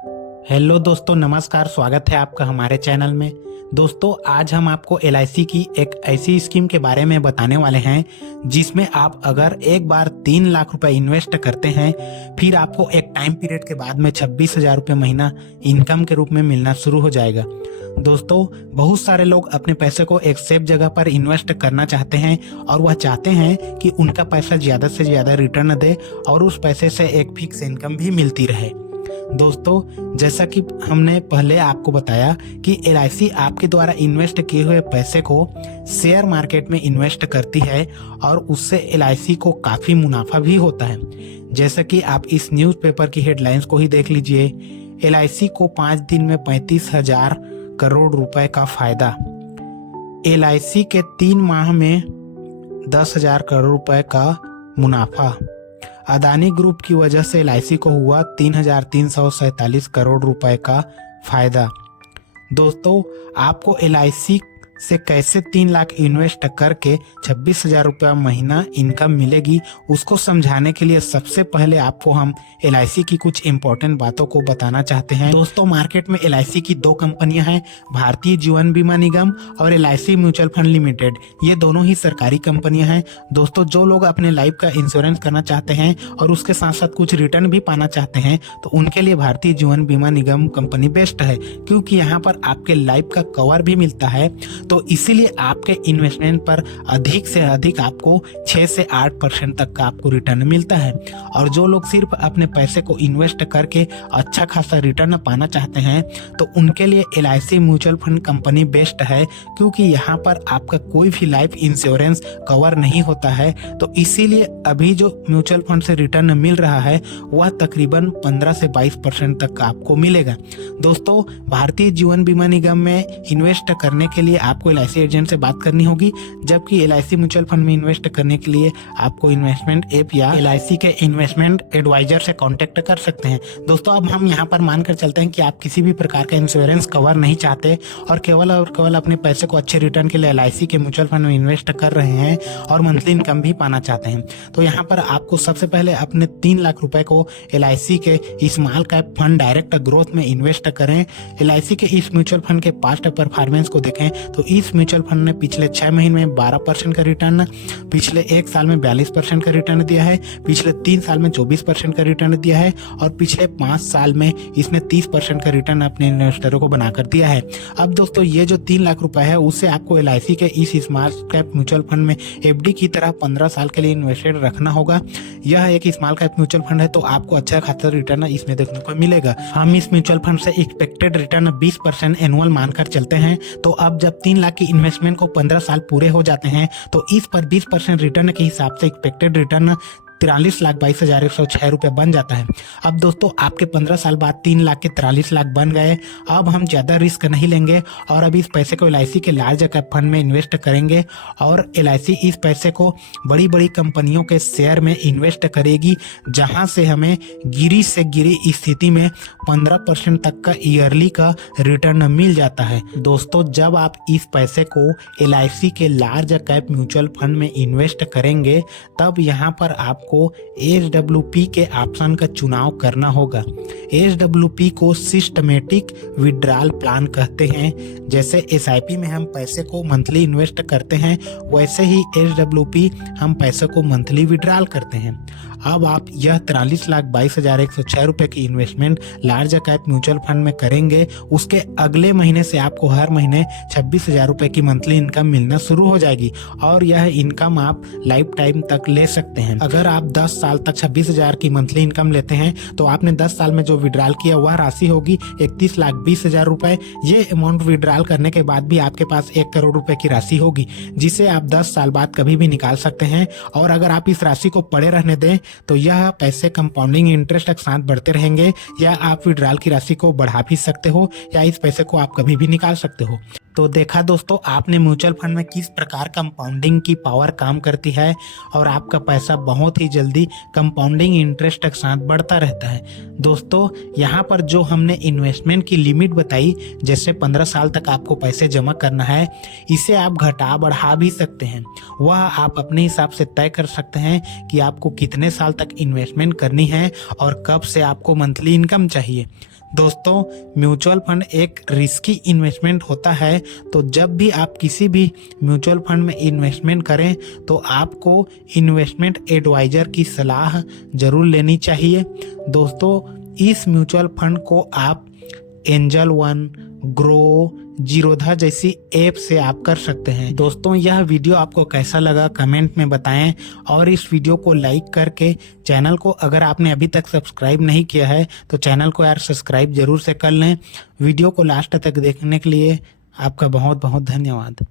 Hello दोस्तों, नमस्कार। स्वागत है आपका हमारे चैनल में। दोस्तों, आज हम आपको एलआईसी की एक ऐसी स्कीम के बारे में बताने वाले हैं जिसमें आप अगर एक बार 3 लाख रुपए इन्वेस्ट करते हैं, फिर आपको एक टाइम पीरियड के बाद में 26,000 रुपये महीना इनकम के रूप में मिलना शुरू हो जाएगा। दोस्तों, बहुत सारे लोग अपने पैसे को एक सेफ जगह पर इन्वेस्ट करना चाहते हैं और वह चाहते हैं कि उनका पैसा ज़्यादा से ज़्यादा रिटर्न दे और उस पैसे से एक फिक्स इनकम भी मिलती रहे। दोस्तों, जैसा कि हमने पहले आपको बताया कि एलआईसी आपके द्वारा इन्वेस्ट किए हुए पैसे को शेयर मार्केट में इन्वेस्ट करती है और उससे एलआईसी को काफ़ी मुनाफा भी होता है। जैसा कि आप इस न्यूज़पेपर की हेडलाइंस को ही देख लीजिए, एलआईसी को 5 दिन में 35,000 करोड़ रुपए का फायदा। एलआईसी के 3 माह में 10,000 करोड़ रुपए का मुनाफा। अदानी ग्रुप की वजह से एलआईसी को हुआ 3,347 करोड़ रुपए का फायदा। दोस्तों, आपको एलआईसी से कैसे 3 लाख इन्वेस्ट करके 26,000 रुपया महीना इनकम मिलेगी, उसको समझाने के लिए सबसे पहले आपको हम एलआईसी की कुछ इंपॉर्टेंट बातों को बताना चाहते हैं। दोस्तों, मार्केट में एलआईसी की 2 कंपनियां हैं, भारतीय जीवन बीमा निगम और एलआईसी म्यूचुअल फंड लिमिटेड। ये दोनों ही सरकारी कंपनियां हैं। दोस्तों, जो लोग अपने लाइफ का इंश्योरेंस करना चाहते हैं और उसके साथ साथ कुछ रिटर्न भी पाना चाहते हैं, तो उनके लिए भारतीय जीवन बीमा निगम कंपनी बेस्ट है, क्योंकि यहाँ पर आपके लाइफ का कवर भी मिलता है। तो इसीलिए आपके इन्वेस्टमेंट पर अधिक से अधिक आपको 6 से 8% तक का आपको रिटर्न मिलता है। और जो लोग सिर्फ अपने पैसे को इन्वेस्ट करके अच्छा खासा रिटर्न पाना चाहते हैं, तो उनके लिए LIC mutual fund company best है, क्योंकि यहाँ पर आपका कोई भी लाइफ इंश्योरेंस कवर नहीं होता है। तो इसीलिए अभी जो म्यूचुअल फंड से रिटर्न मिल रहा है वह तकरीबन 15 से 22% तक का आपको मिलेगा। दोस्तों, भारतीय जीवन बीमा निगम में इन्वेस्ट करने के लिए आपको एलआईसी एजेंट से बात करनी होगी, जबकि एलआईसी म्यूचुअल फंड में इन्वेस्ट करने के लिए आपको इन्वेस्टमेंट ऐप या एलआईसी के इन्वेस्टमेंट एडवाइजर से कांटेक्ट कर सकते हैं। दोस्तों, अब हम यहाँ पर मानकर चलते हैं कि आप किसी भी प्रकार का इंश्योरेंस कवर नहीं चाहते और केवल अपने पैसे को अच्छे रिटर्न के लिए एलआईसी के म्यूचुअल फंड में इन्वेस्ट कर रहे हैं और मंथली इनकम भी पाना चाहते हैं। तो यहाँ पर आपको सबसे पहले अपने 3 लाख रुपए को एलआईसी के small cap fund direct growth में इन्वेस्ट करें। एलआईसी के इस म्यूचुअल फंड के पास्ट परफॉर्मेंस को देखें तो इस म्यूचुअल फंड ने पिछले 6 महीने में 12% का रिटर्न, पिछले 1 साल में 42% का रिटर्न दिया है, पिछले 3 साल में 24% का रिटर्न दिया है और पिछले 5 साल में इसने 30% का रिटर्न अपने इन्वेस्टरों को बनाकर दिया है। अब दोस्तों, ये जो 3 लाख रुपए है उससे आपको एलआईसी के इस स्मॉल कैप म्यूचुअल फंड में एफडी की तरह 15 साल के लिए इन्वेस्टेड रखना होगा। यह एक स्मॉल कैप म्यूचुअल फंड है, तो आपको अच्छा खासा रिटर्न इसमें देखने को मिलेगा। हम इस म्यूचुअल फंड से एक्सपेक्टेड रिटर्न 20% एनुअल मानकर चलते हैं। तो अब जब 3 लाख की इन्वेस्टमेंट को 15 साल पूरे हो जाते हैं, तो इस पर 20% रिटर्न के हिसाब से एक्सपेक्टेड रिटर्न 43,22,106 रुपये बन जाता है। अब दोस्तों, आपके 15 साल बाद 3 लाख के 43 लाख बन गए। अब हम ज़्यादा रिस्क नहीं लेंगे और अब इस पैसे को एलआईसी के लार्ज कैप फंड में इन्वेस्ट करेंगे और एलआईसी इस पैसे को बड़ी बड़ी कंपनियों के शेयर में इन्वेस्ट करेगी, जहां से हमें गिरी से गिरी स्थिति में 15% तक का ईयरली का रिटर्न मिल जाता है। दोस्तों, जब आप इस पैसे को एलआईसी के लार्ज कैप म्यूचुअल फंड में इन्वेस्ट करेंगे, तब यहाँ पर आपको एसडब्ल्यूपी के ऑप्शन का चुनाव करना होगा। एसडब्ल्यूपी को सिस्टमेटिक विड्रॉल प्लान कहते हैं। जैसे एसआईपी में हम पैसे को मंथली इन्वेस्ट करते हैं, वैसे ही एसडब्ल्यूपी हम पैसे को मंथली विड्रॉल करते हैं। अब आप यह 43,22,106 रुपये की investment large cap mutual fund में करेंगे, उसके अगले महीने से आपको हर महीने 26,000 रुपये की मंथली इनकम मिलना शुरू हो जाएगी और यह इनकम आप लाइफ टाइम तक ले सकते हैं। अगर आप 10 साल तक 26,000 की मंथली इनकम लेते हैं, तो आपने 10 साल में जो विड्रॉल किया वह राशि होगी 31,20,000 रुपये। ये अमाउंट विड्रॉल करने के बाद भी आपके पास 1 करोड़ रुपए की राशि होगी, जिसे आप 10 साल बाद कभी भी निकाल सकते हैं। और अगर आप इस राशि को पड़े रहने दें, तो यह पैसे कंपाउंडिंग इंटरेस्ट के साथ बढ़ते रहेंगे, या आप विड्रॉल की राशि को बढ़ा भी सकते हो या इस पैसे को आप कभी भी निकाल सकते हो। तो देखा दोस्तों आपने म्यूचुअल फंड में किस प्रकार कंपाउंडिंग की पावर काम करती है और आपका पैसा बहुत ही जल्दी कंपाउंडिंग इंटरेस्ट के साथ बढ़ता रहता है। दोस्तों यहाँ पर जो हमने इन्वेस्टमेंट की लिमिट बताई, जैसे 15 साल तक आपको पैसे जमा करना है, इसे आप घटा बढ़ा भी सकते हैं। वह आप अपने हिसाब से तय कर सकते हैं कि आपको कितने साल तक इन्वेस्टमेंट करनी है और कब से आपको मंथली इनकम चाहिए। दोस्तों म्यूचुअल फंड एक रिस्की इन्वेस्टमेंट होता है, तो जब भी आप किसी भी म्यूचुअल फंड में इन्वेस्टमेंट करें तो आपको इन्वेस्टमेंट एडवाइजर की सलाह जरूर लेनी चाहिए। दोस्तों इस म्यूचुअल फंड को आप एंजल वन, ग्रो, जीरोधा जैसी ऐप से आप कर सकते हैं। दोस्तों यह वीडियो आपको कैसा लगा कमेंट में बताएं और इस वीडियो को लाइक करके चैनल को, अगर आपने अभी तक सब्सक्राइब नहीं किया है तो चैनल को यार सब्सक्राइब जरूर से कर लें। वीडियो को लास्ट तक देखने के लिए आपका बहुत बहुत धन्यवाद।